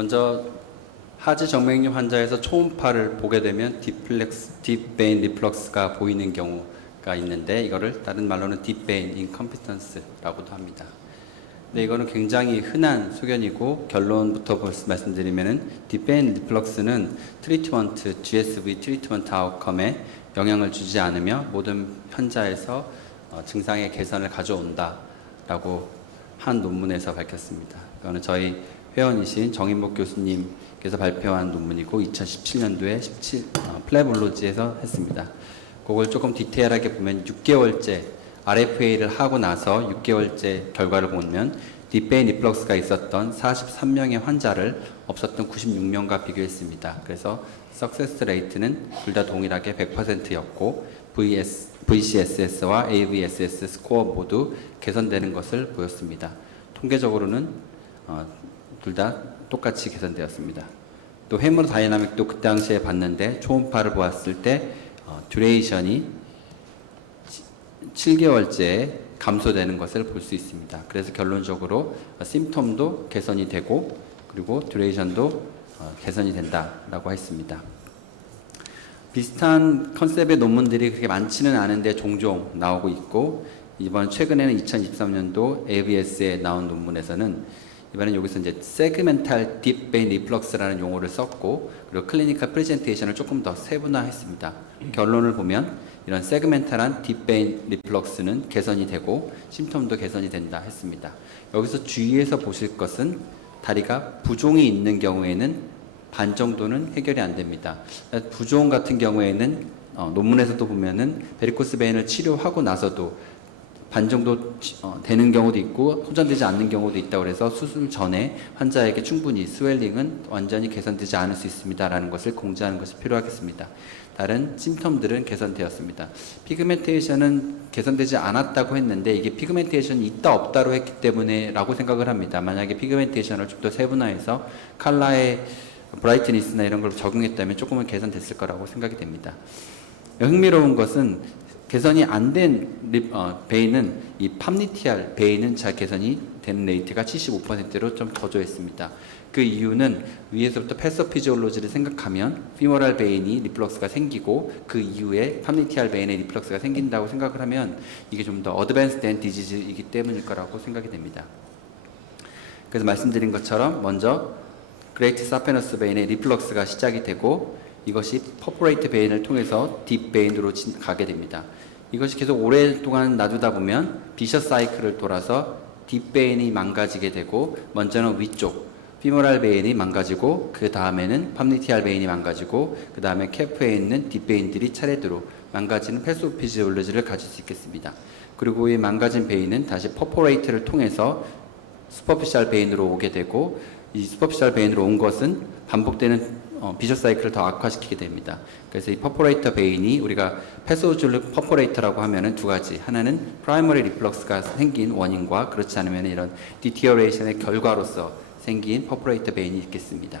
먼저 하지 정맥류 환자에서 초음파를 보게 되면 딥베인 리플럭스가 보이는 경우가 있는데 이거를 다른 말로는 딥베인 인컴피턴스라고도 합니다. 근데 이거는 굉장히 흔한 소견이고 결론부터 말씀드리면은 딥베인 리플럭스는 트리트먼트, GSV 트리트먼트 아웃컴에 영향을 주지 않으며 모든 환자에서 증상의 개선을 가져온다라고 한 논문에서 밝혔습니다. 이거는 저희 회원이신 정인복 교수님께서 발표한 논문이고 2017년도에 플레볼로지에서 했습니다. 그걸 조금 디테일하게 보면 6개월째 RFA를 하고 나서 6개월째 결과를 보면 딥베인 리플럭스가 있었던 43명의 환자를 없었던 96명과 비교했습니다. 그래서 석세스 레이트는 둘 다 동일하게 100%였고 VCSS와 AVSS 스코어 모두 개선되는 것을 보였습니다. 통계적으로는 둘 다 똑같이 개선되었습니다. 또 헤모다이나믹도 그 당시에 봤는데 초음파를 보았을 때 듀레이션이 7개월째에 감소되는 것을 볼 수 있습니다. 그래서 결론적으로 심텀도 개선이 되고 그리고 듀레이션도 개선이 된다라고 했습니다. 비슷한 컨셉의 논문들이 그렇게 많지는 않은데 종종 나오고 있고 이번 최근에는 2023년도 ABS에 나온 논문에서는 이번엔 여기서 이제 세그멘탈 딥베인 리플럭스라는 용어를 썼고 그리고 클리니컬 프레젠테이션을 조금 더 세분화했습니다. 결론을 보면 이런 세그멘탈한 딥베인 리플럭스는 개선이 되고 심텀도 개선이 된다 했습니다. 여기서 주의해서 보실 것은 다리가 부종이 있는 경우에는 반 정도는 해결이 안 됩니다. 부종 같은 경우에는 논문에서도 보면은 베리코스 베인을 치료하고 나서도 반 정도 되는 경우도 있고 호전되지 않는 경우도 있다고 해서 수술 전에 환자에게 충분히 스웰링은 완전히 개선되지 않을 수 있습니다라는 것을 공지하는 것이 필요하겠습니다. 다른 심텀들은 개선되었습니다. 피그멘테이션은 개선되지 않았다고 했는데 이게 피그멘테이션이 있다 없다로 했기 때문에 라고 생각을 합니다. 만약에 피그멘테이션을 좀 더 세분화해서 컬러의 브라이트니스나 이런 걸 적용했다면 조금은 개선됐을 거라고 생각이 됩니다. 흥미로운 것은 개선이 안 된 베인은 이 팜니티알 베인은 잘 개선이 되는 레이트가 75%로 좀 더 좋았습니다. 그 이유는 위에서부터 패서피지올로지를 생각하면 피모랄 베인이 리플럭스가 생기고 그 이후에 팜니티알 베인의 리플럭스가 생긴다고 생각을 하면 이게 좀 더 어드밴스된 디지즈이기 때문일 거라고 생각이 됩니다. 그래서 말씀드린 것처럼 먼저 그레이트 사페너스 베인의 리플럭스가 시작이 되고 이것이 퍼포레이트 베인을 통해서 딥 베인으로 가게 됩니다. 이것이 계속 오랫동안 놔두다 보면 비셔스 사이클을 돌아서 딥 베인이 망가지게 되고 먼저는 위쪽 피모랄 베인이 망가지고 그 다음에는 팜니티알 베인이 망가지고 그 다음에 캐프에 있는 딥 베인들이 차례대로 망가지는 패소피지올로지를 가질 수 있겠습니다. 그리고 이 망가진 베인은 다시 퍼포레이트를 통해서 슈퍼피셜 베인으로 오게 되고 이 슈퍼피셜 베인으로 온 것은 반복되는 비셔스 사이클을 더 악화시키게 됩니다. 그래서 이 퍼포레이터 베인이 우리가 패소줄루 퍼포레이터라고 하면은 두 가지. 하나는 프라이머리 리플럭스가 생긴 원인과 그렇지 않으면 이런 디티어레이션의 결과로서 생긴 퍼포레이터 베인이 있겠습니다.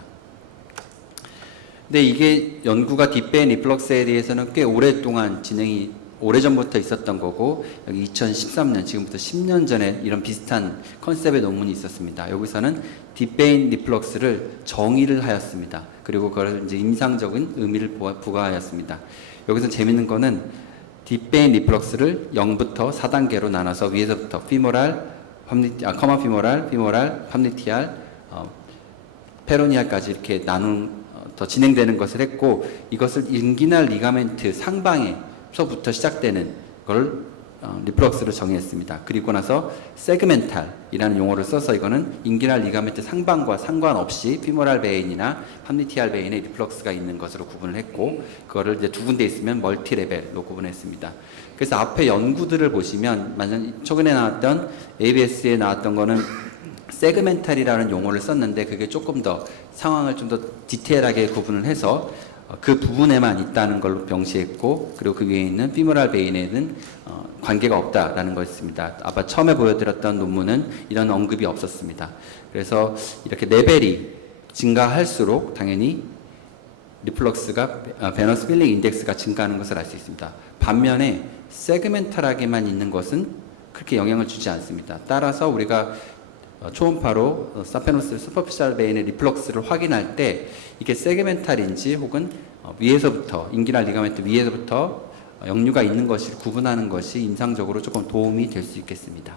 근데 이게 연구가 딥베인 리플럭스에 대해서는 꽤 오랫동안 오래전부터 있었던 거고 여기 2013년 지금부터 10년 전에 이런 비슷한 컨셉의 논문이 있었습니다. 여기서는 딥베인 리플럭스를 정의를 하였습니다. 그리고 그걸 이제 임상적인 의미를 부과하였습니다. 여기서 재밌는 거는 딥베인 리플럭스를 0부터 4단계로 나눠서 위에서부터 피모랄, 커먼 피모랄, 팜니티알, 페로니알까지 이렇게 더 진행되는 것을 했고 이것을 인기날 리가멘트 상방에서부터 시작되는 걸 리플럭스로 정의했습니다. 그리고 나서 세그멘탈이라는 용어를 써서 이거는 인기날 리가멘트 상방과 상관없이 피모랄 베인이나 팜니티알 베인의 리플럭스가 있는 것으로 구분을 했고 그거를 이제 두 군데 있으면 멀티 레벨로 구분했습니다. 그래서 앞에 연구들을 보시면 최근에 나왔던 ABS에 나왔던 거는 세그멘탈이라는 용어를 썼는데 그게 조금 더 상황을 좀 더 디테일하게 구분을 해서 그 부분에만 있다는 걸로 명시했고 그리고 그 위에 있는 피모랄 베인에는 관계가 없다라는 것입니다. 아까 처음에 보여드렸던 논문은 이런 언급이 없었습니다. 그래서 이렇게 레벨이 증가할수록 당연히 리플럭스가 베너스 필링 인덱스가 증가하는 것을 알 수 있습니다. 반면에 세그멘탈하게만 있는 것은 그렇게 영향을 주지 않습니다. 따라서 우리가 초음파로 사페노스 슈퍼피셜 베인의 리플럭스를 확인할 때 이게 세그멘탈인지 혹은 위에서부터 인기날 리가멘트 위에서부터 역류가 있는 것을 구분하는 것이 임상적으로 조금 도움이 될 수 있겠습니다.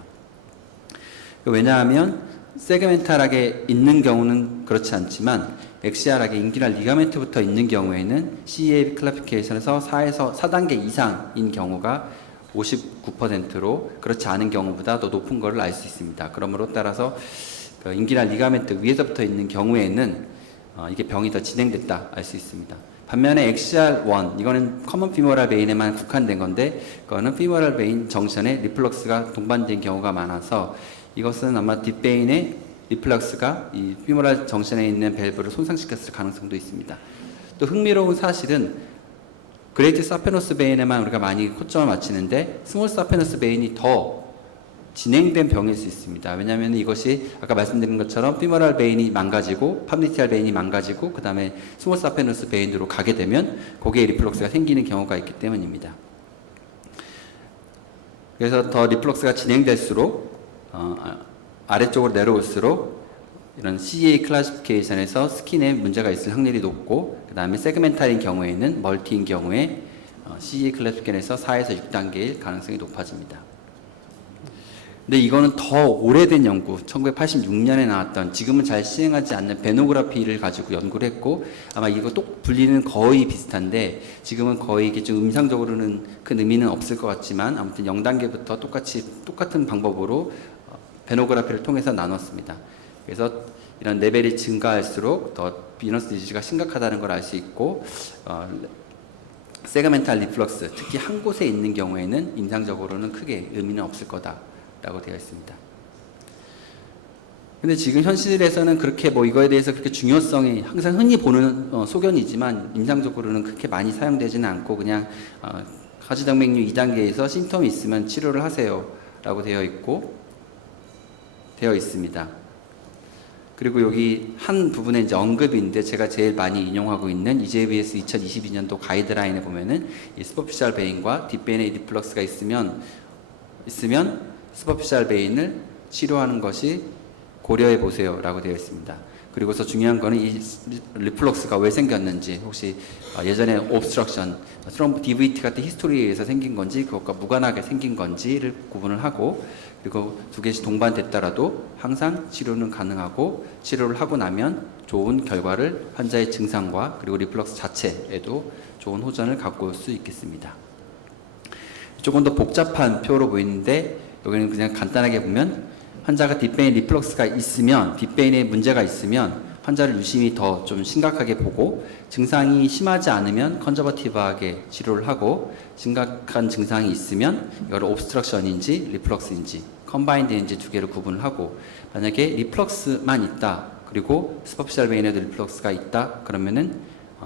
왜냐하면 세그멘탈하게 있는 경우는 그렇지 않지만 엑시알하게 인기날 리가멘트부터 있는 경우에는 CEA 클래시피케이션에서 4단계 이상인 경우가 59%로 그렇지 않은 경우보다 더 높은 것을 알 수 있습니다. 그러므로 따라서 인기날 리가멘트 위에서부터 있는 경우에는 이게 병이 더 진행됐다 알 수 있습니다. 반면에 XCR1 이거는 커먼 피모랄 베인에만 국한된 건데 그거는 피모랄 베인 정션에 리플럭스가 동반된 경우가 많아서 이것은 아마 뒷베인의 리플럭스가 이 피모랄 정션에 있는 밸브를 손상시켰을 가능성도 있습니다. 또 흥미로운 사실은 그레이트 사페노스 베인에만 우리가 많이 초점을 맞추는데 스몰 사페노스 베인이 더 진행된 병일 수 있습니다. 왜냐하면 이것이 아까 말씀드린 것처럼 피모랄 베인이 망가지고 팝니티알 베인이 망가지고 그 다음에 스몰 사페노스 베인으로 가게 되면 거기에 리플럭스가 생기는 경우가 있기 때문입니다. 그래서 더 리플럭스가 진행될수록 아래쪽으로 내려올수록 이런 CEA 클래시피케이션에서 스킨에 문제가 있을 확률이 높고 그 다음에 세그멘탈인 경우에는 멀티인 경우에 CEA 클래시피케이션에서 4에서 6단계일 가능성이 높아집니다. 근데 이거는 더 오래된 연구, 1986년에 나왔던 지금은 잘 시행하지 않는 베노그래피를 가지고 연구를 했고 아마 이거 또 분리는 거의 비슷한데 지금은 거의 이게 좀 임상적으로는 큰 의미는 없을 것 같지만 아무튼 0단계부터 똑같은 방법으로 베노그래피를 통해서 나눴습니다. 그래서 이런 레벨이 증가할수록 더 비너스 디지즈가 심각하다는 걸 알 수 있고 세그멘탈 리플럭스 특히 한 곳에 있는 경우에는 임상적으로는 크게 의미는 없을 거다라고 되어 있습니다. 근데 지금 현실에서는 그렇게 이거에 대해서 그렇게 중요성이 항상 흔히 보는 소견이지만 임상적으로는 그렇게 많이 사용되지는 않고 그냥 가지동맥류 2단계에서 심텀이 있으면 치료를 하세요 라고 되어 있습니다. 그리고 여기 한 부분에 이제 언급인데 제가 제일 많이 인용하고 있는 EJBS 2022년도 가이드라인에 보면은 이 슈퍼피셜 베인과 뒷베인의 리플럭스가 있으면 슈퍼피셜 베인을 치료하는 것이 고려해 보세요 라고 되어 있습니다. 그리고서 중요한 거는 이 리플럭스가 왜 생겼는지 혹시 예전에 옵스트럭션, 트럼프 DVT 같은 히스토리에 의해서 생긴 건지 그것과 무관하게 생긴 건지를 구분을 하고 그리고 두 개씩 동반됐더라도 항상 치료는 가능하고 치료를 하고 나면 좋은 결과를 환자의 증상과 그리고 리플럭스 자체에도 좋은 호전을 갖고 올 수 있겠습니다. 조금 더 복잡한 표로 보이는데 여기는 그냥 간단하게 보면 환자가 뒷베인 리플럭스가 있으면 뒷베인에 문제가 있으면 환자를 유심히 더 좀 심각하게 보고 증상이 심하지 않으면 컨저버티브하게 치료를 하고 심각한 증상이 있으면 이걸 옵스트럭션인지 리플럭스인지 컴바인드인지 두 개를 구분을 하고 만약에 리플럭스만 있다 그리고 슈퍼피셜 베인에도 리플럭스가 있다 그러면은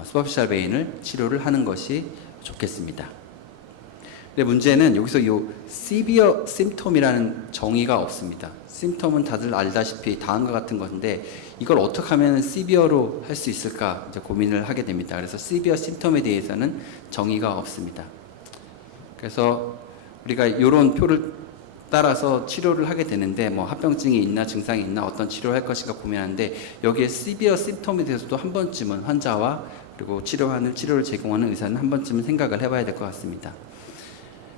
슈퍼피셜 베인을 치료를 하는 것이 좋겠습니다. 근데 문제는 여기서 이 severe symptom이라는 정의가 없습니다. 심텀은 다들 알다시피 다음과 같은 건데 이걸 어떻게 하면 severe로 할 수 있을까 이제 고민을 하게 됩니다. 그래서 severe symptom에 대해서는 정의가 없습니다. 그래서 우리가 이런 표를 따라서 치료를 하게 되는데 합병증이 있나 증상이 있나 어떤 치료를 할 것인가 고민하는데 여기에 severe symptom에 대해서도 한 번쯤은 환자와 그리고 치료를 제공하는 의사는 한 번쯤은 생각을 해봐야 될 것 같습니다.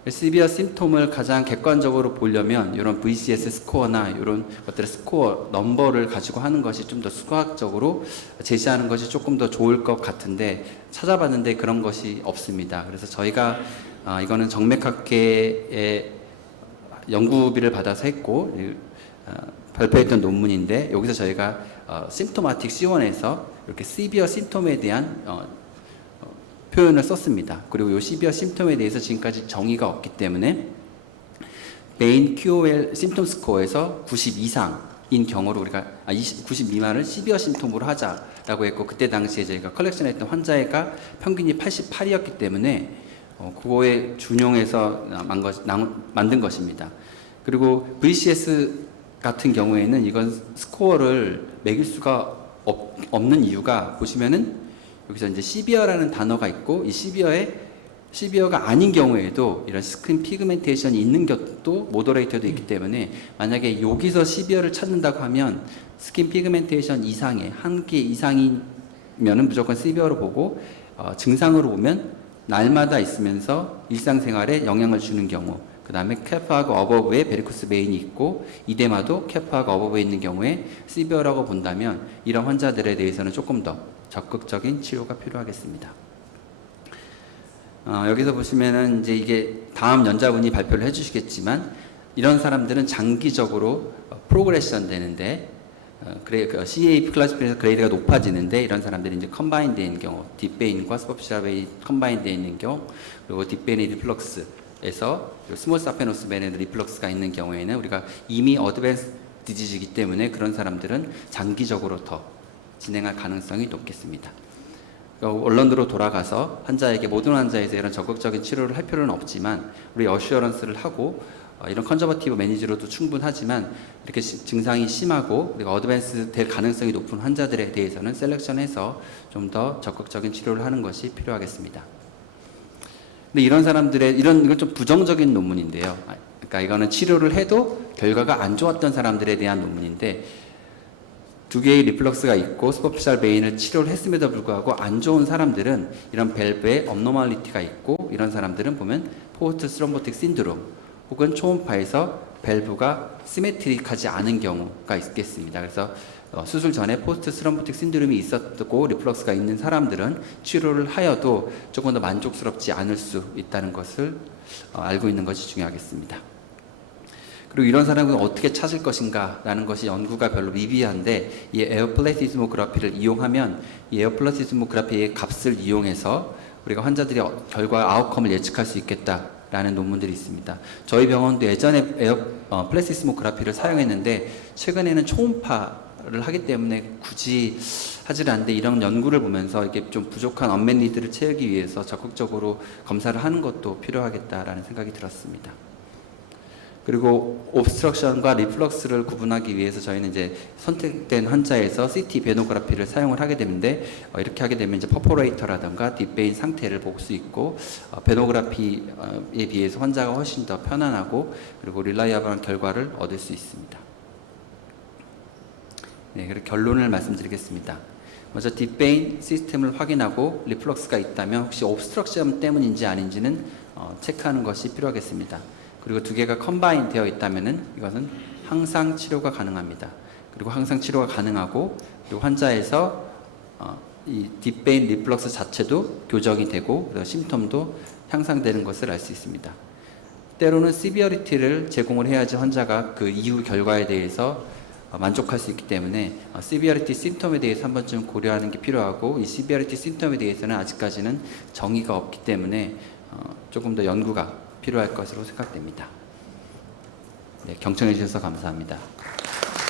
시비어 심톰을 가장 객관적으로 보려면 이런 VCS 스코어나 이런 것들의 스코어 넘버를 가지고 하는 것이 좀 더 수학적으로 제시하는 것이 조금 더 좋을 것 같은데 찾아봤는데 그런 것이 없습니다. 그래서 저희가 이거는 정맥학계의 연구비를 받아서 했고 발표했던 논문인데 여기서 저희가 심토마틱 C1에서 이렇게 시비어 심톰에 대한 표현을 썼습니다. 그리고 이 시비어 심톰에 대해서 지금까지 정의가 없기 때문에 메인 QOL 심톰 스코어에서 90 이상인 경우로 우리가 90 미만을 시비어 심톰으로 하자라고 했고 그때 당시에 저희가 컬렉션했던 환자가 평균이 88이었기 때문에 그거에 준용해서 만든 것입니다. 그리고 VCS 같은 경우에는 이건 스코어를 매길 수가 없는 이유가 보시면은 여기서 이제 시비어라는 단어가 있고 이 시비어에 시비어가 아닌 경우에도 이런 스킨 피그멘테이션이 있는 것도 모더레이터도 있기 때문에 만약에 여기서 시비어를 찾는다고 하면 스킨 피그멘테이션 이상의 한 개 이상이면은 무조건 시비어로 보고 증상으로 보면 날마다 있으면서 일상생활에 영향을 주는 경우, 그 다음에 케파하고 어버브에 베리코스 베인이 있고 이데마도 케파하고 어버브에 있는 경우에 시비어라고 본다면 이런 환자들에 대해서는 조금 더 적극적인 치료가 필요하겠습니다. 여기서 보시면은 이제 이게 다음 연자분이 발표를 해주시겠지만 이런 사람들은 장기적으로 프로그레션 되는데 CA 클래시피케이션 그레이드가 높아지는데 이런 사람들이 이제 컨바인 되어 있는 경우, 딥베인과 스퍼피셜 베인 컨바인 되어 있는 경우, 그리고 딥베인의 리플럭스에서 스몰 사페노스 베인의 리플럭스가 있는 경우에는 우리가 이미 어드밴스 디지즈이기 때문에 그런 사람들은 장기적으로 더 진행할 가능성이 높겠습니다. 원론으로 돌아가서 환자에게 모든 환자에서 이런 적극적인 치료를 할 필요는 없지만 우리 어슈어런스를 하고 이런 컨저버티브 매니지로도 충분하지만 이렇게 증상이 심하고 우리가 어드밴스 될 가능성이 높은 환자들에 대해서는 셀렉션해서 좀 더 적극적인 치료를 하는 것이 필요하겠습니다. 근데 이런 사람들의 이건 좀 부정적인 논문인데요. 그러니까 이거는 치료를 해도 결과가 안 좋았던 사람들에 대한 논문인데 두 개의 리플럭스가 있고 스퍼피셜 베인을 치료를 했음에도 불구하고 안 좋은 사람들은 이런 밸브에 업노멀리티가 있고 이런 사람들은 보면 포스트 스럼보틱 신드롬 혹은 초음파에서 밸브가 시메트릭하지 않은 경우가 있겠습니다. 그래서 수술 전에 포스트 스럼보틱 신드롬이 있었고 리플럭스가 있는 사람들은 치료를 하여도 조금 더 만족스럽지 않을 수 있다는 것을 알고 있는 것이 중요하겠습니다. 그리고 이런 사람은 어떻게 찾을 것인가 라는 것이 연구가 별로 미비한데 이 에어플라티스모그래피를 이용하면 이 에어플라티스모그래피의 값을 이용해서 우리가 환자들의 결과 아웃컴을 예측할 수 있겠다라는 논문들이 있습니다. 저희 병원도 예전에 플라티스모그래피를 사용했는데 최근에는 초음파를 하기 때문에 굳이 하질 않는데 이런 연구를 보면서 이게 좀 부족한 언맷 니드를 채우기 위해서 적극적으로 검사를 하는 것도 필요하겠다라는 생각이 들었습니다. 그리고 옵스트럭션과 리플럭스를 구분하기 위해서 저희는 이제 선택된 환자에서 CT 베노그래피를 사용을 하게 되는데 이렇게 하게 되면 이제 퍼포레이터라든가 딥베인 상태를 볼 수 있고 베노그래피에 비해서 환자가 훨씬 더 편안하고 그리고 릴라이어블한 결과를 얻을 수 있습니다. 네, 그리고 결론을 말씀드리겠습니다. 먼저 딥베인 시스템을 확인하고 리플럭스가 있다면 혹시 옵스트럭션 때문인지 아닌지는 체크하는 것이 필요하겠습니다. 그리고 두 개가 컴바인 되어 있다면은 이것은 항상 치료가 가능합니다. 그리고 항상 치료가 가능하고 그리고 환자에서 이 딥베인 리플럭스 자체도 교정이 되고 그리고 심텀도 향상되는 것을 알 수 있습니다. 때로는 시비어리티를 제공을 해야지 환자가 그 이후 결과에 대해서 만족할 수 있기 때문에 시비어리티 심텀에 대해서 한 번쯤 고려하는 게 필요하고 이 시비어리티 심텀에 대해서는 아직까지는 정의가 없기 때문에 조금 더 연구가 필요할 것으로 생각됩니다. 네, 경청해 주셔서 감사합니다.